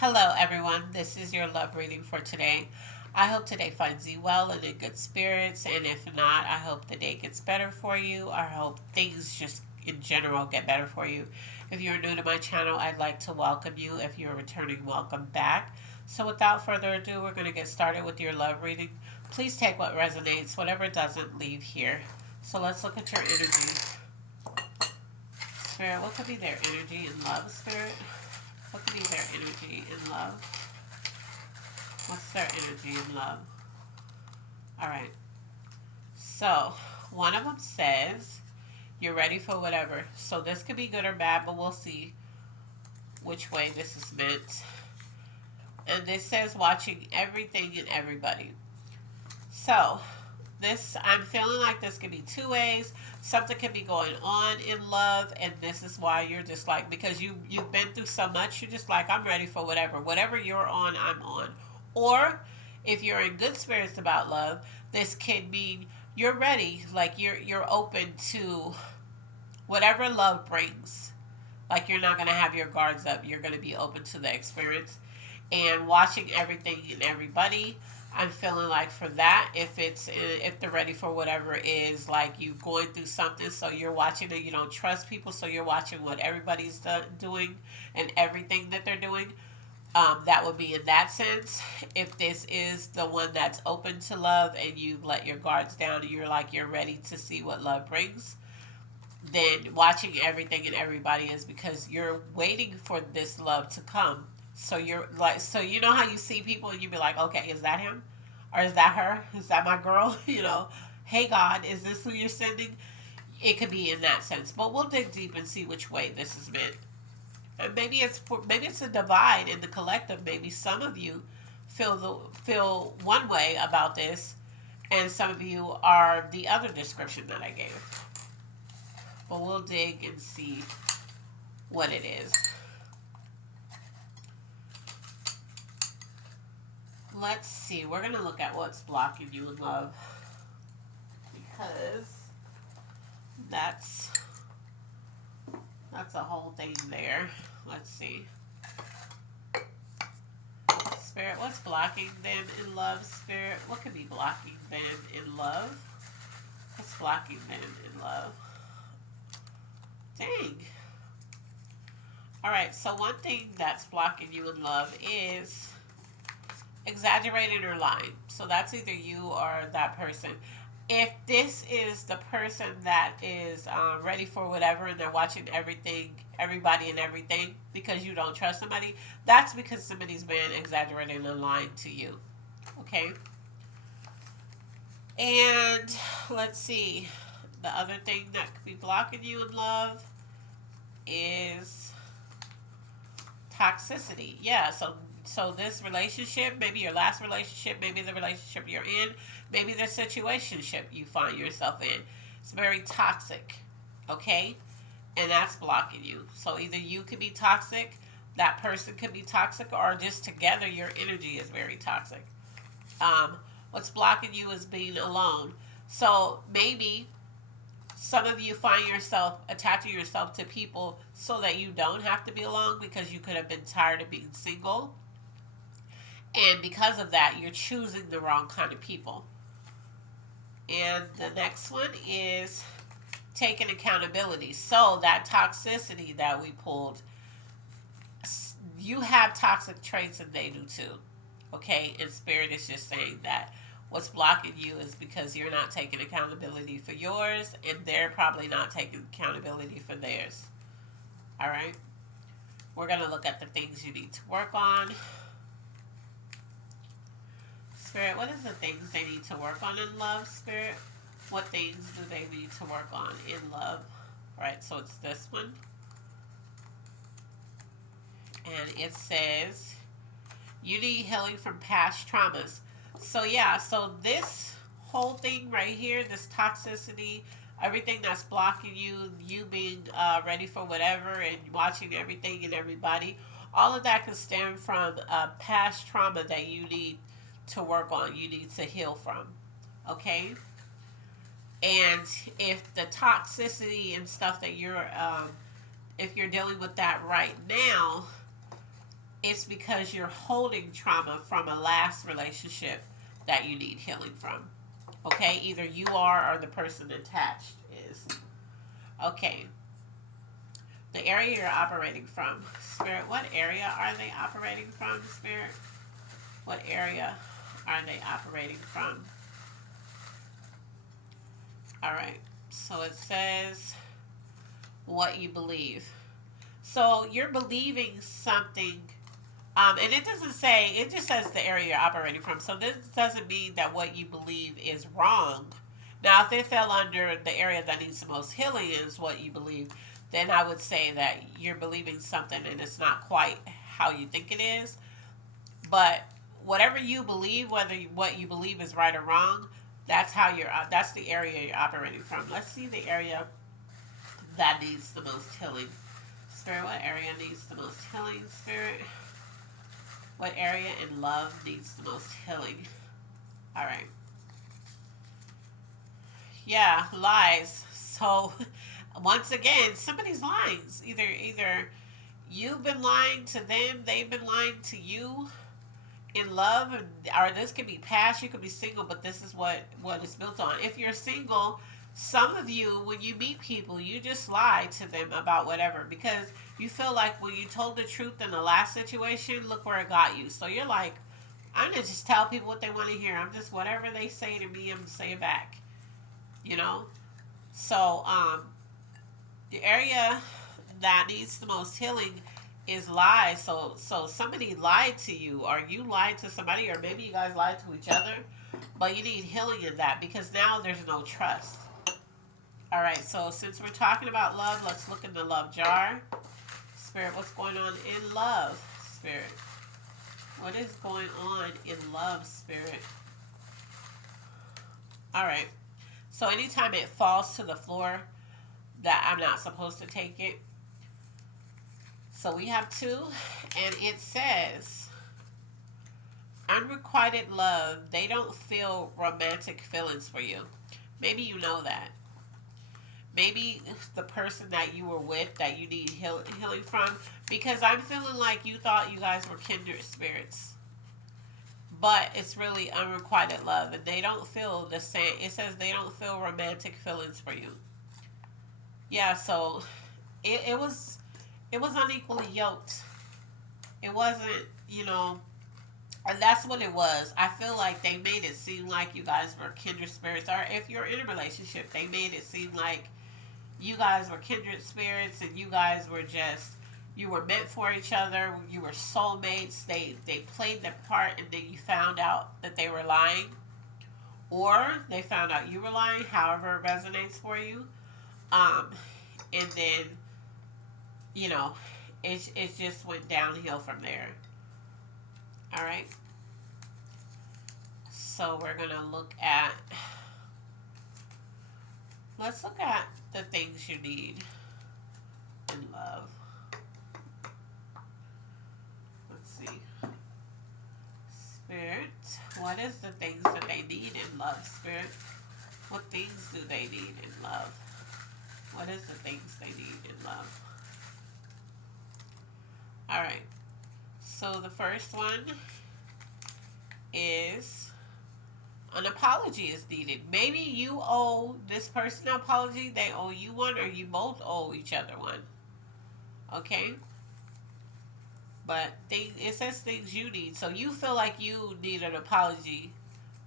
Hello, everyone. This is your love reading for today. I hope today finds you well and in good spirits. And if not, I hope the day gets better for you. I hope things just in general get better for you. If you're new to my channel, I'd like to welcome you. If you're returning, welcome back. So, without further ado, we're going to get started with your love reading. Please take what resonates, whatever doesn't, leave here. So, let's look at your energy. Spirit, what could be their energy in love, Spirit? What could be their energy in love? What's their energy in love? All right. So, one of them says, you're ready for whatever. So, this could be good or bad, but we'll see which way this is meant. And this says, watching everything and everybody. So, I'm feeling like this could be two ways. Something could be going on in love, and this is why you're just like, because you've been through so much, you're just like, I'm ready for whatever you're on, I'm on. Or if you're in good spirits about love, this could mean you're ready, like you're open to whatever love brings. Like you're not going to have your guards up, you're going to be open to the experience. And watching everything and everybody, I'm feeling like for that, if they're ready for whatever is like you going through something, so you're watching and you don't trust people, so you're watching what everybody's doing and everything that they're doing. That would be in that sense. If this is the one that's open to love and you've let your guards down and you're ready to see what love brings, then watching everything and everybody is because you're waiting for this love to come. So you're like, so you know how you see people and you be like, okay, is that him? Or is that her? Is that my girl? Hey God, is this who you're sending? It could be in that sense. But we'll dig deep and see which way this is meant. And maybe it's a divide in the collective. Maybe some of you feel one way about this, and some of you are the other description that I gave. But we'll dig and see what it is. Let's see. We're going to look at what's blocking you in love. Because that's a whole thing there. Let's see. Spirit, what's blocking them in love, Spirit? What could be blocking them in love? What's blocking them in love? Dang. Alright, so one thing that's blocking you in love is exaggerating or lying. So that's either you or that person. If this is the person that is ready for whatever and they're watching everybody and everything because you don't trust somebody, that's because somebody's been exaggerating and lying to you. Okay? And let's see. The other thing that could be blocking you in love is toxicity. Yeah, so this relationship, maybe your last relationship, maybe the relationship you're in, maybe the situationship you find yourself in, it's very toxic, okay? And that's blocking you. So either you could be toxic, that person could be toxic, or just together your energy is very toxic. What's blocking you is being alone. So maybe some of you find yourself attaching yourself to people so that you don't have to be alone because you could have been tired of being single. And because of that, you're choosing the wrong kind of people. And the next one is taking accountability. So that toxicity that we pulled, you have toxic traits and they do too. Okay? And Spirit is just saying that what's blocking you is because you're not taking accountability for yours and they're probably not taking accountability for theirs. All right? We're going to look at the things you need to work on. Spirit, what is the things they need to work on in love, Spirit? What things do they need to work on in love? All right, so it's this one. And it says, you need healing from past traumas. So yeah, so this whole thing right here, this toxicity, everything that's blocking you being ready for whatever and watching everything and everybody, all of that can stem from past trauma that you need to work on, you need to heal from. Okay? And if the toxicity and stuff that if you're dealing with that right now, it's because you're holding trauma from a last relationship that you need healing from. Okay, either you are or the person attached is. Okay, the area you're operating from, Spirit, what area are they operating from, Spirit? What area are they operating from? All right, so it says what you believe. So you're believing something, and it doesn't say, it just says the area you're operating from. So this doesn't mean that what you believe is wrong. Now, if it fell under the area that needs the most healing is what you believe, then I would say that you're believing something and it's not quite how you think it is. But whatever you believe, whether what you believe is right or wrong, that's how that's the area you're operating from. Let's see the area that needs the most healing. Spirit, what area needs the most healing, Spirit? What area in love needs the most healing? All right. Yeah, lies. So once again, somebody's lying. Either you've been lying to them, they've been lying to you in love, or this could be past. You could be single, but this is what it's built on. If you're single, some of you, when you meet people, you just lie to them about whatever because you feel like when you told the truth in the last situation, look where it got you. So you're like, I'm gonna just tell people what they want to hear. I'm just whatever they say to me, I'm gonna say it back. You know. So the area that needs the most healing is lies. So somebody lied to you, or you lied to somebody, or maybe you guys lied to each other, but you need healing in that because now there's no trust. All right, so since we're talking about love, let's look in the love jar. Spirit, what's going on in love, Spirit? What is going on in love, Spirit? All right, so anytime it falls to the floor, that I'm not supposed to take it. So we have two, and it says, unrequited love, they don't feel romantic feelings for you. Maybe you know that. Maybe the person that you were with that you need healing from, because I'm feeling like you thought you guys were kindred spirits. But it's really unrequited love, and they don't feel the same. It says they don't feel romantic feelings for you. Yeah, so it was unequally yoked. It wasn't, and that's what it was. I feel like they made it seem like you guys were kindred spirits, or if you're in a relationship, they made it seem like you guys were kindred spirits, and you guys were just, you were meant for each other. You were soulmates. They played their part, and then you found out that they were lying, or they found out you were lying. However, it resonates for you. Um, and then you know, it just went downhill from there. All right. So we're gonna let's look at the things you need in love. Let's see. Spirit, what is the things that they need in love, Spirit? What things do they need in love? What is the things they need in love? All right. So the first one is an apology is needed. Maybe you owe this person an apology, they owe you one, or you both owe each other one. Okay? But it says things you need. So you feel like you need an apology,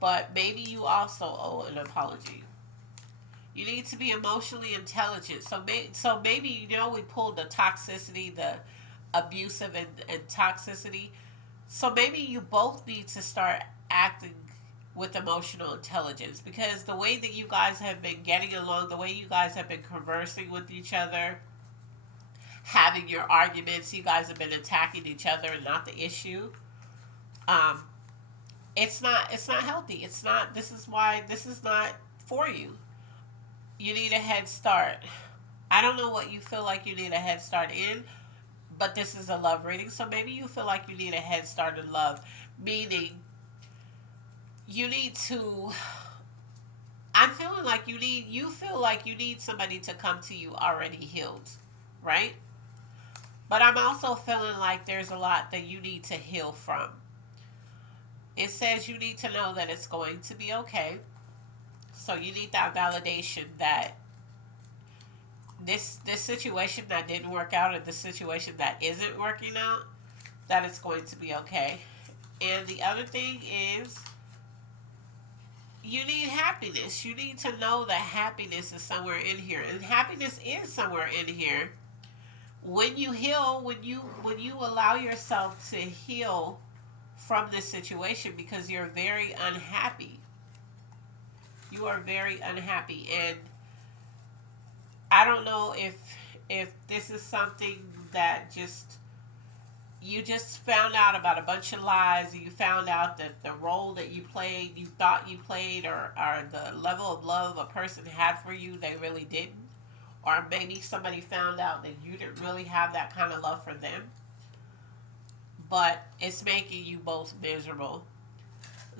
but maybe you also owe an apology. You need to be emotionally intelligent. So maybe, we pulled the toxicity, the abusive and toxicity. So maybe you both need to start acting with emotional intelligence, because the way that you guys have been getting along, the way you guys have been conversing with each other, having your arguments, you guys have been attacking each other and not the issue. Um, it's not healthy. It's not. This is why this is not for you. You need a head start. I don't know what you feel like you need a head start in, but this is a love reading, so maybe you feel like you need a head start in love, meaning you need to. I'm feeling like you feel like you need somebody to come to you already healed, right? But I'm also feeling like there's a lot that you need to heal from. It says you need to know that it's going to be okay. So you need that validation that this situation that didn't work out, or the situation that isn't working out, that it's going to be okay. And the other thing is, you need happiness. You need to know that happiness is somewhere in here, and happiness is somewhere in here. When you heal, when you allow yourself to heal from this situation, because you're very unhappy. You are very unhappy, and I don't know if this is something that just you just found out about a bunch of lies. You found out that the role that you played, you thought you played, or the level of love a person had for you, they really didn't. Or maybe somebody found out that you didn't really have that kind of love for them. But it's making you both miserable.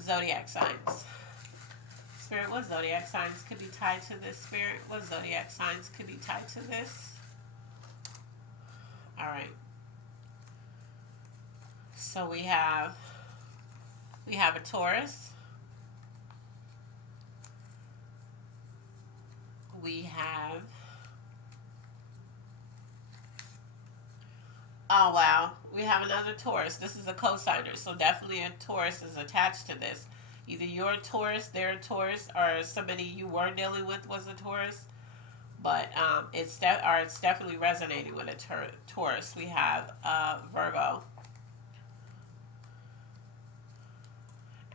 Zodiac signs. Spirit, what zodiac signs could be tied to this? Spirit, what zodiac signs could be tied to this? Alright. So we have a Taurus. We have, oh wow, we have another Taurus. This is a cosigner, so definitely a Taurus is attached to this. Either you're a Taurus, they're a Taurus, or somebody you were dealing with was a Taurus. But it's definitely resonating with a Taurus. We have Virgo.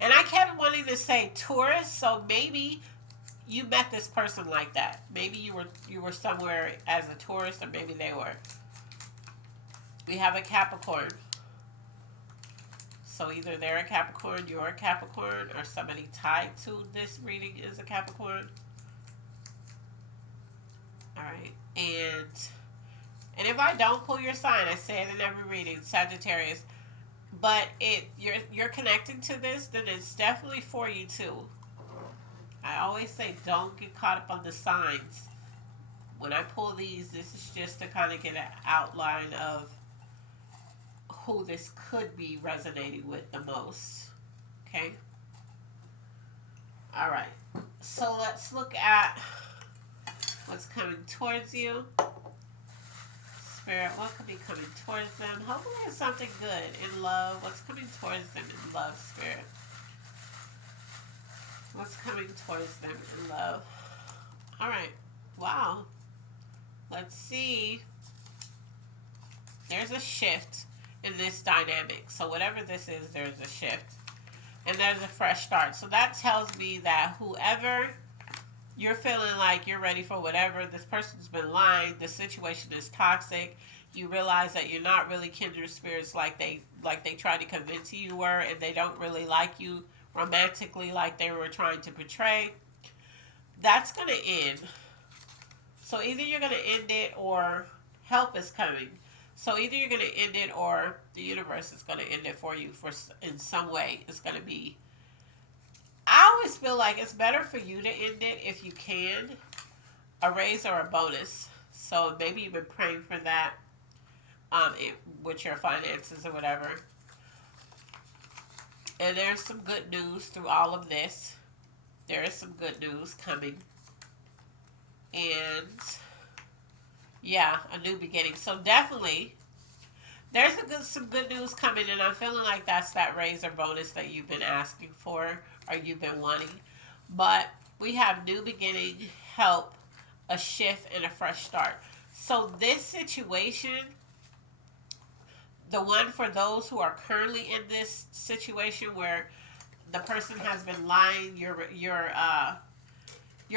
And I kept wanting to say Taurus, so maybe you met this person like that. Maybe you were somewhere as a Taurus, or maybe they were. We have a Capricorn. So either they're a Capricorn, you're a Capricorn, or somebody tied to this reading is a Capricorn. Alright. And if I don't pull your sign, I say it in every reading, Sagittarius. But you're connecting to this, then it's definitely for you too. I always say don't get caught up on the signs. When I pull these, this is just to kind of get an outline of who this could be resonating with the most. Okay? Alright. So let's look at what's coming towards you. Spirit, what could be coming towards them? Hopefully it's something good in love. What's coming towards them in love, Spirit? What's coming towards them in love? Alright. Wow. Let's see. There's a shift in this dynamic. So whatever this is, there's a shift. And there's a fresh start. So that tells me that whoever you're feeling like you're ready for whatever, this person's been lying, the situation is toxic, you realize that you're not really kindred spirits like they tried to convince you were, and they don't really like you romantically like they were trying to portray. That's going to end. So either you're going to end it, or help is coming. So either you're going to end it, or the universe is going to end it for you in some way. It's going to be, I always feel like it's better for you to end it if you can, a raise or a bonus. So maybe you've been praying for that with your finances or whatever. And there's some good news through all of this. There is some good news coming. And yeah, a new beginning. So definitely, there's some good news coming, and I'm feeling like that's that raise or bonus that you've been asking for, or you've been wanting. But we have new beginning, help, a shift, and a fresh start. So this situation, the one for those who are currently in this situation where the person has been lying, your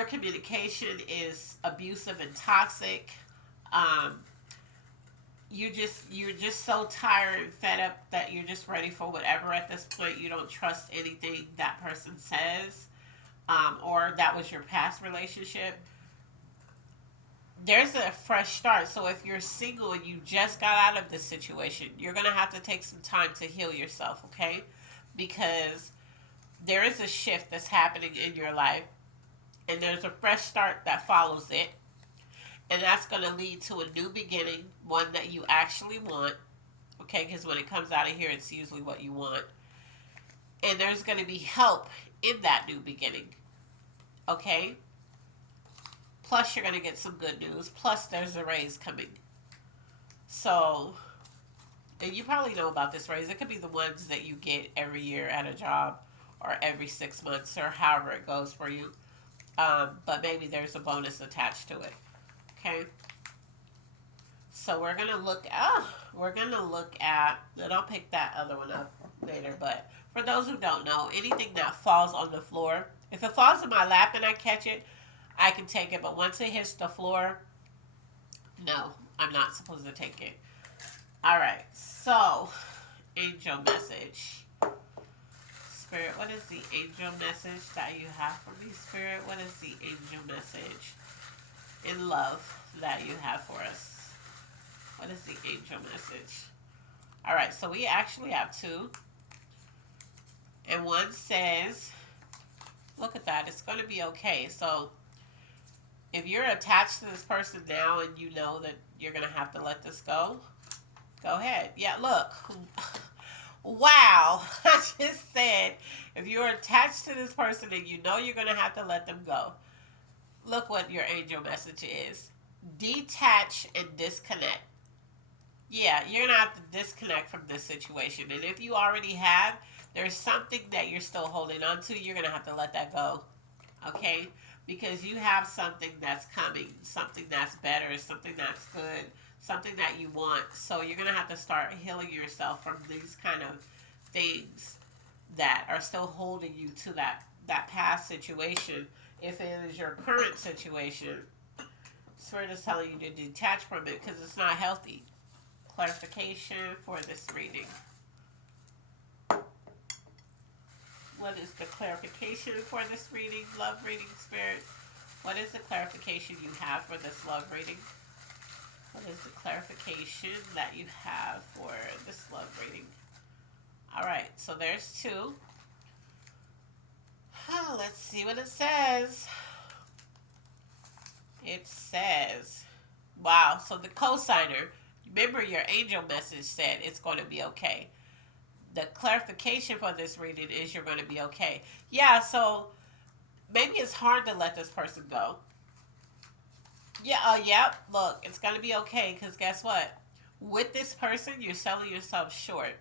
communication is abusive and toxic. You're just so tired and fed up that you're just ready for whatever at this point. You don't trust anything that person says, or that was your past relationship. There's a fresh start. So if you're single and you just got out of this situation, you're going to have to take some time to heal yourself, okay? Because there is a shift that's happening in your life, and there's a fresh start that follows it. And that's going to lead to a new beginning, one that you actually want. Okay, because when it comes out of here, it's usually what you want. And there's going to be help in that new beginning. Okay? Plus, you're going to get some good news. Plus, there's a raise coming. So, and you probably know about this raise. It could be the ones that you get every year at a job or every 6 months or however it goes for you. But maybe there's a bonus attached to it. Okay? So we're gonna look at, and I'll pick that other one up later. But for those who don't know, anything that falls on the floor, if it falls in my lap and I catch it, I can take it. But once it hits the floor, no, I'm not supposed to take it. All right. So, angel message, Spirit. What is the angel message that you have for me, Spirit? What is the angel message in love that you have for us? What is the angel message? All right, so we actually have two. And one says, look at that, it's going to be okay. So if you're attached to this person now and you know that you're going to have to let this go ahead. Yeah, look. Wow. I just said, if you're attached to this person and you know you're going to have to let them go, look what your angel message is. Detach and disconnect. Yeah, you're going to have to disconnect from this situation. And if you already have, there's something that you're still holding on to. You're going to have to let that go. Okay? Because you have something that's coming, something that's better, something that's good, something that you want. So you're going to have to start healing yourself from these kind of things that are still holding you to that past situation. If it is your current situation, Spirit is telling you to detach from it because it's not healthy. Clarification for this reading. What is the clarification for this reading, love reading, Spirit? What is the clarification you have for this love reading? What is the clarification that you have for this love reading? All right, so there's two. Oh, let's see what it says. It says, wow, so the cosigner, remember your angel message said it's going to be okay. The clarification for this reading is you're going to be okay. Yeah, so maybe it's hard to let this person go. Yeah, yep, look, it's going to be okay because guess what? With this person, you're selling yourself short.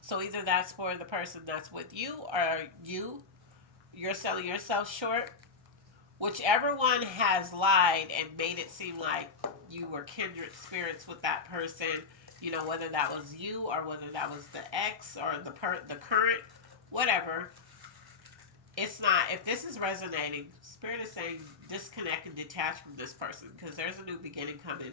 So either that's for the person that's with you or you're selling yourself short. Whichever one has lied and made it seem like you were kindred spirits with that person, you know, whether that was you or whether that was the ex or the current, whatever. It's not. If this is resonating, Spirit is saying disconnect and detach from this person because there's a new beginning coming,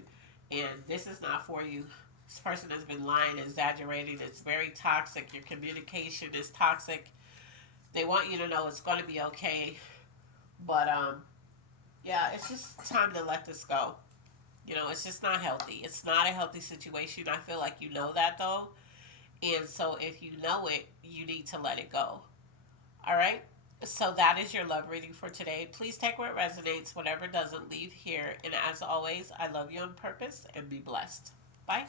and this is not for you. This person has been lying, exaggerating. It's very toxic. Your communication is toxic. They want you to know it's going to be okay, but yeah, it's just time to let this go. You know, it's just not healthy. It's not a healthy situation. I feel like you know that though. And so if you know it, you need to let it go. All right? So that is your love reading for today. Please take what resonates, whatever doesn't, leave here. And as always, I love you on purpose and be blessed. Bye.